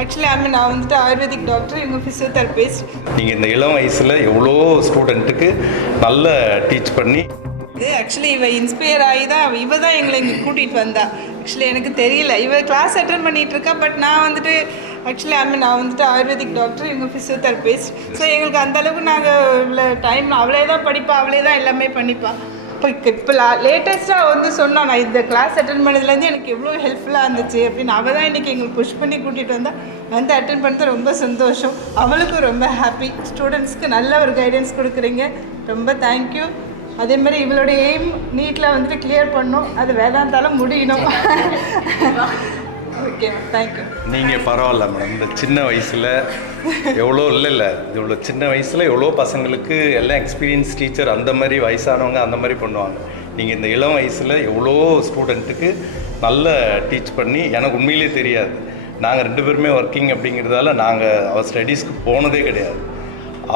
Actually நான் வந்துட்டு ayurvedic doctor, இவங்க ஃபிசியோதெரபிஸ்ட். நீங்கள் இந்த இளம் வயசில் எவ்வளோ ஸ்டூடெண்ட்டுக்கு நல்ல டீச் பண்ணி ஆக்சுவலி இவ இன்ஸ்பயர் ஆகி தான் இவ தான் எங்களை இங்கே கூட்டிகிட்டு வந்தா. ஆக்சுவலி எனக்கு தெரியல, இவ கிளாஸ் அட்டன் பண்ணிகிட்டு இருக்கா. பட் நான் வந்துட்டு ஆக்சுவலி நான் வந்துட்டு ஆயுர்வேதிக் டாக்டர், இவங்க ஃபிசியோதெரபிஸ்ட். ஸோ எங்களுக்கு அந்தளவுக்கு நாங்கள் இவ்வளோ டைம் அவளே தான் படிப்பா, அவளே தான் எல்லாமே பண்ணிப்பா. இப்போ லேட்டஸ்ட்டாக வந்து சொன்னால் நான் இந்த கிளாஸ் அட்டன் பண்ணதுலேருந்து எனக்கு எவ்வளோ ஹெல்ப்ஃபுல்லாக இருந்துச்சு அப்படின்னு அவள் தான் இன்றைக்கி எங்களுக்கு புஷ் பண்ணி கூட்டிகிட்டு வந்தால் வந்து அட்டன் பண்ணுறது ரொம்ப சந்தோஷம். அவளுக்கும் ரொம்ப ஹாப்பி. ஸ்டூடெண்ட்ஸ்க்கு நல்ல ஒரு கைடன்ஸ் கொடுக்குறீங்க, ரொம்ப தேங்க்யூ. அதே மாதிரி இவளோட எய்ம் நீட்டில் வந்துட்டு கிளியர் பண்ணணும், அது வேதாந்தாலும் முடியணும். Okay, thank you. நீங்கள் பரவாயில்ல மேடம், இந்த சின்ன வயசில் எவ்வளோ இல்லை இவ்வளோ சின்ன வயசில் எவ்வளோ பசங்களுக்கு எல்லாம் எக்ஸ்பீரியன்ஸ் டீச்சர் அந்த மாதிரி வயசானவங்க அந்த மாதிரி பண்ணுவாங்க. நீங்கள் இந்த இளம் வயசில் எவ்வளோ ஸ்டூடெண்ட்டுக்கு நல்ல டீச் பண்ணி, எனக்கு உண்மையிலே தெரியாது, நாங்கள் 2 பேருமே ஒர்க்கிங் அப்படிங்கிறதால நாங்கள் அவள் ஸ்டடீஸ்க்கு போனதே கிடையாது.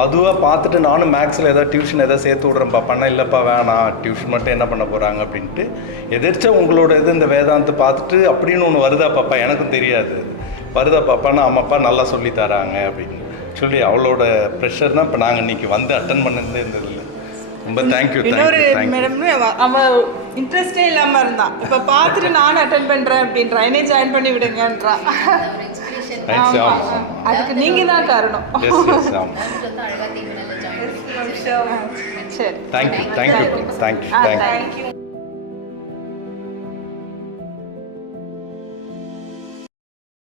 அதுவாக பார்த்துட்டு நானும் மேக்ஸில் எதாவது டியூஷன் எதாவது சேர்த்து விட்றேன்ப்பா, பண்ண இல்லைப்பா வேணாம், டியூஷன் மட்டும் என்ன பண்ண போகிறாங்க அப்படின்ட்டு எதிர்த்தா உங்களோட இது இந்த வேதாந்தை பார்த்துட்டு அப்படின்னு ஒன்று வருதா பாப்பா, எனக்கும் தெரியாது, வருதா பாப்பான்னா ஆமாப்பா நல்லா சொல்லி தராங்க அப்படின்னு சொல்லி அவளோட ப்ரெஷர் தான் இப்போ நாங்கள் இன்றைக்கி வந்து அட்டன் பண்ணதே இருந்ததில்லை. ரொம்ப தேங்க்யூ. இன்னொரு மேடம் அவள் இன்ட்ரெஸ்டே இல்லாமல் இருந்தான், இப்போ பார்த்துட்டு நானும் அட்டன் பண்ணுறேன் அப்படின்றா, என்னை ஜாயின் பண்ணி விடுங்கன்றா. அதுக்கு நீங்கள் தான் காரணம். சரி, தேங்க்யூ.